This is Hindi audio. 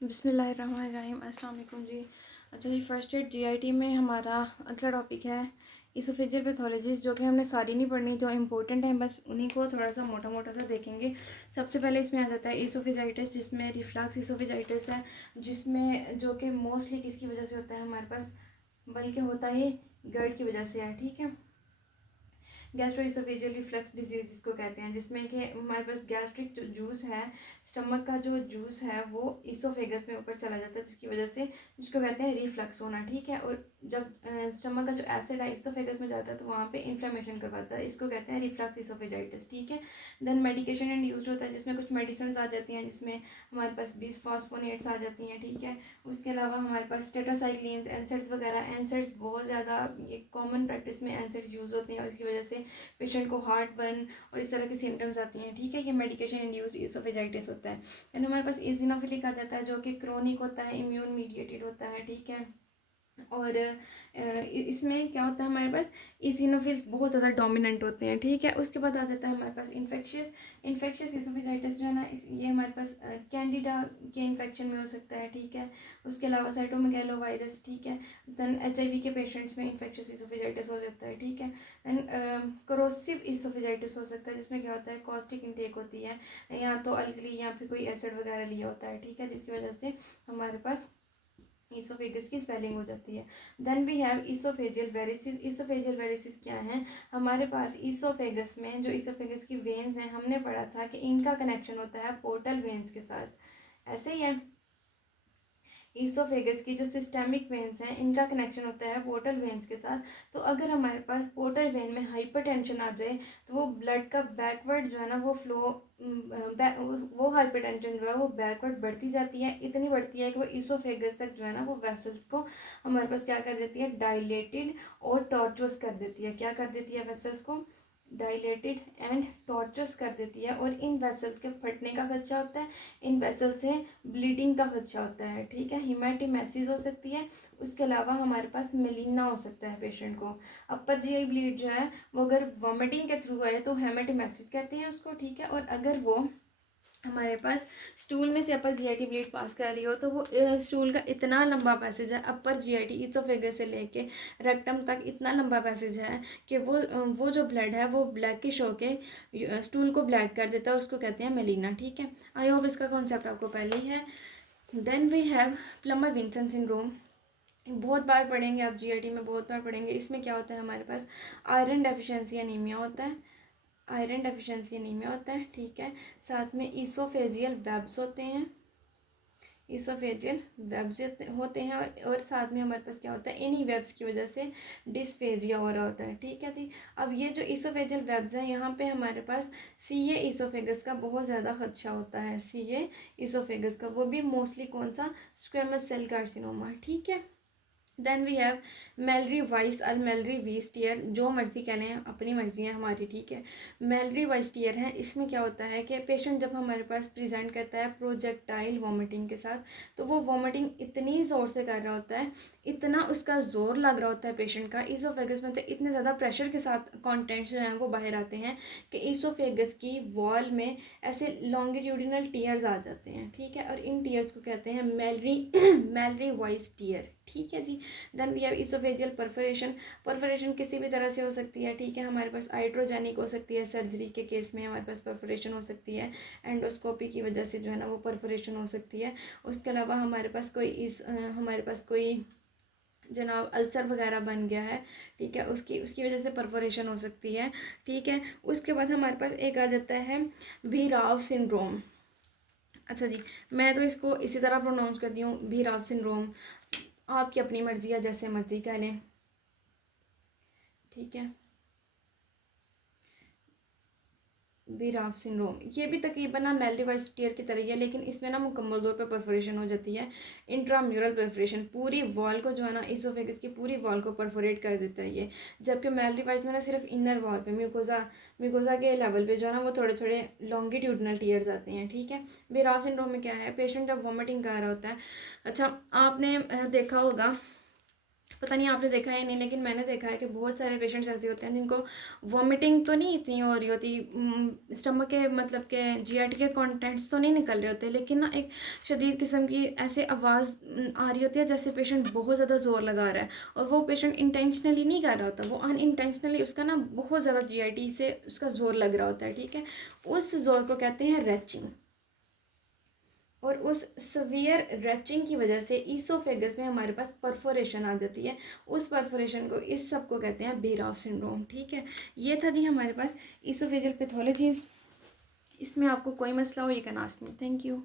बिस्मिल्लाहिर्रहमानिर्रहीम। अस्सलाम वालेकुम जी। अच्छा जी, फर्स्ट एड जीआईटी में हमारा अगला टॉपिक है इसोफेजियल पैथोलॉजीज, जो कि हमने सारी नहीं पढ़नी, जो इंपॉर्टेंट है बस उन्हीं को थोड़ा सा मोटा मोटा सा देखेंगे। सबसे पहले इसमें आ जाता है इसोफेजाइटिस, जिसमें रिफ्लक्स इसोफेजाइटिस है, जिसमें जो कि मोस्टली किसकी वजह से होता है हमारे पास, बल्कि होता ही गर्ड की वजह से है। ठीक है, गैस्ट्रोइसोफेजियल रिफ्लक्स डिजीज जिसको कहते हैं, जिसमें कि हमारे पास गैस्ट्रिक जो जूस है, स्टमक का जो जूस है वो इसोफेगस में ऊपर चला जाता है, जिसकी वजह से जिसको कहते हैं रिफ्लक्स होना। ठीक है, और जब स्टमक का जो एसिड है इसोफेगस में जाता है तो वहाँ पे इन्फ्लेमेशन करवाता है, इसको कहते हैं रिफ्लक्स इसोफेजाइटिस। ठीक है, देन मेडिकेशन इंड्यूस्ड होता है, जिसमें कुछ मेडिसिन आ जाती हैं, जिसमें हमारे पास बिसफॉस्फोनेट्स आ जाती हैं। ठीक है, उसके अलावा हमारे पास टेट्रासाइक्लिन्स, एनसेड्स वगैरह, एनसेड्स बहुत ज़्यादा ये कॉमन प्रैक्टिस में एनसेड्स यूज़ होते हैं, और इसकी वजह से पेशेंट को हार्ट बर्न और इस तरह की सिम्टम्स आती हैं। ठीक है, ये मेडिकेशन इंड्यूस्ड इसोफेजाइटिस होता है। देन हमारे पास इजिनोफिलिक आ जाता है, जो कि क्रोनिक होता है, इम्यून मीडिएटेड होता है। ठीक है, और इसमें क्या होता है हमारे पास, इसिनोफिल्स बहुत ज़्यादा डोमिनेंट होते हैं। ठीक है, उसके बाद आ जाता है हमारे पास इन्फेक्शियस इन्फेक्शियस इसोफेजाइटिस, जो है ना, ये हमारे पास कैंडिडा के इन्फेक्शन में हो सकता है। ठीक है, उसके अलावा साइटोमेगैलो वायरस। ठीक है, देन एचआईवी के पेशेंट्स में इन्फेक्शियस इसोफेजाइटिस हो जाता है। ठीक है, देन कोरोसिव इसोफेजाइटिस हो सकता है, जिसमें क्या होता है कॉस्टिक इंटेक होती है, या तो अल्कली या फिर कोई एसिड वगैरह लिया होता है। ठीक है, जिसकी वजह से हमारे पास ईसोफेगस की स्वेलिंग हो जाती है। Then we have oesophageal varices. Oesophageal varices क्या है, हमारे पास ईसोफेगस में जो ईसोफेगस की वेन्स हैं, हमने पढ़ा था कि इनका कनेक्शन होता है पोर्टल वेन्स के साथ। ऐसे ही है, ईसोफेगस की जो सिस्टेमिक वेन्स हैं, इनका कनेक्शन होता है पोर्टल वेन्स के साथ। तो अगर हमारे पास पोर्टल वेन में हाइपरटेंशन आ जाए तो वो ब्लड का बैकवर्ड जो है ना वो फ्लो, वो हाइपरटेंशन जो है वो बैकवर्ड बढ़ती जाती है, इतनी बढ़ती है कि वो ईसोफेगस तक जो है ना वो वेसल्स को हमारे पास क्या कर देती है, डायलेटेड और टॉर्चुअस कर देती है। क्या कर देती है, वेसल्स को डायलेटेड एंड टॉर्चर्स कर देती है, और इन वेसल के फटने का खदशा होता है, इन वेसल से ब्लीडिंग का खदशा होता है। ठीक है, हिमेटिमेसिस हो सकती है, उसके अलावा हमारे पास मेलिना हो सकता है पेशेंट को। अपर जीआई ब्लीड जो है वो अगर वॉमिटिंग के थ्रू आए तो हेमेटिमेसिस कहते हैं उसको। ठीक है, और अगर वो हमारे पास स्टूल में से अपर जीआईटी ब्लीड पास कर रही हो तो वो स्टूल का इतना लंबा पैसेज है, अपर जीआईटी इसोफेगस से लेके रेक्टम तक इतना लंबा पैसेज है कि वो जो ब्लड है वो ब्लैकिश होके स्टूल को ब्लैक कर देता है, उसको कहते हैं मेलिना। ठीक है, आई होप इसका कॉन्सेप्ट आपको पहले ही है। Then we have Plummer Vinson syndrome. बहुत बार पढ़ेंगे आप, जीआईटी में बहुत बार पढ़ेंगे। इसमें क्या होता है, हमारे पास आयरन डेफिशिएंसी एनीमिया होता है, आयरन डेफिशिएंसी एनीमिया होता है। ठीक है, साथ में ईसोफेजियल वेब्स होते हैं, ईसोफेजियल वेब्स होते हैं, और साथ में हमारे पास क्या होता है, इन्हीं वेब्स की वजह से डिस्फेजिया हो रहा होता है। ठीक है जी, अब ये जो ईसोफेजियल वेब्स हैं, यहाँ पे हमारे पास सीए ईसोफेगस का बहुत ज़्यादा खदशा होता है, सीए ईसोफेगस का, वो भी मोस्टली कौन सा, स्क्वेमस सेल कार्सिनोमा। ठीक है, then we have Mallory Weiss और मेलरी वीस टीयर, जो मर्जी कह लें, अपनी मर्जी है हमारी। ठीक है, मेलरी वाइस टीयर है, इसमें क्या होता है कि पेशेंट जब हमारे पास प्रेजेंट करता है प्रोजेक्टाइल वॉमिटिंग के साथ, तो वो वॉमिटिंग इतनी ज़ोर से कर रहा होता है, इतना उसका जोर लग रहा होता है पेशेंट का, ईसोफेगस में से इतने ज़्यादा प्रेशर के साथ कॉन्टेंट्स जो हैं वो बाहर आते हैं कि ईसोफेगस की वॉल में ऐसे लॉन्गिट्यूडिनल टीयर्स आ जाते हैं। ठीक है, और इन टीयर्स को कहते हैं मेलरी वाइस टीयर। ठीक है जी, then we have oesophageal perforation. Perforation किसी भी तरह से हो सकती है। ठीक है, हमारे पास आइट्रोजेनिक हो सकती है, सर्जरी के केस में हमारे पास परफोरेशन हो सकती है, एंडोस्कोपी की वजह से जो है ना वो परफोरेशन हो सकती है। उसके अलावा हमारे पास कोई जनाब अल्सर वगैरह बन गया है, ठीक है, उसकी उसकी वजह से परफोरेशन हो सकती है। ठीक है, उसके बाद हमारे पास एक आ जाता है भीराव सिंड्रोम। अच्छा जी, मैं तो इसको इसी तरह प्रोनाउंस करती हूँ, भीराव सिंड्रोम, आपकी अपनी मर्जी है, जैसे मर्जी कह लें। ठीक है, बीराफ सिंड्रोम, ये भी तकरीबन ना मेल्टिवाइज टीयर की तरह ही है, लेकिन इसमें ना मुकम्मल तौर पे परफोरेशन हो जाती है, इंट्राम्यूरल परफोरेशन, पूरी वॉल को जो है ना इसोफेगस की पूरी वॉल को परफोरेट कर देता है ये। जबकि मेल्टिवाइज में ना सिर्फ इनर वॉल पे, म्यूकोजा के लेवल पे जो है ना वो थोड़े थोड़े लॉन्गिट्यूडनल टीयर्स आते हैं। ठीक है, बीराफ सिंड्रोम में क्या है, पेशेंट जब वॉमिटिंग कर रहा होता है, अच्छा आपने देखा होगा पता नहीं आपने देखा है या नहीं, लेकिन मैंने देखा है कि बहुत सारे पेशेंट्स ऐसे होते हैं जिनको वॉमिटिंग तो नहीं इतनी हो रही होती, स्टमक के मतलब के जीआईटी के कंटेंट्स तो नहीं निकल रहे होते, लेकिन ना एक शदीद किस्म की ऐसे आवाज़ आ रही होती है जैसे पेशेंट बहुत ज़्यादा ज़ोर लगा रहा है, और वो पेशेंट इंटेंशनली नहीं कर रहा होता, वो अनइंटेंशनली उसका ना बहुत ज़्यादा जीआईटी से उसका ज़ोर लग रहा होता है, ठीक है। उस ज़ोर को कहते हैं रैचिंग। और उस सवियर रैचिंग की वजह से ईसोफेगस में हमारे पास परफोरेशन आ जाती है। उस परफोरेशन को, इस सब को कहते हैं बेरॉफ सिंड्रोम, ठीक है। ये था जी हमारे पास ईसोफेजियल पैथोलॉजीज। इसमें आपको कोई मसला हो, you can ask me. Thank you.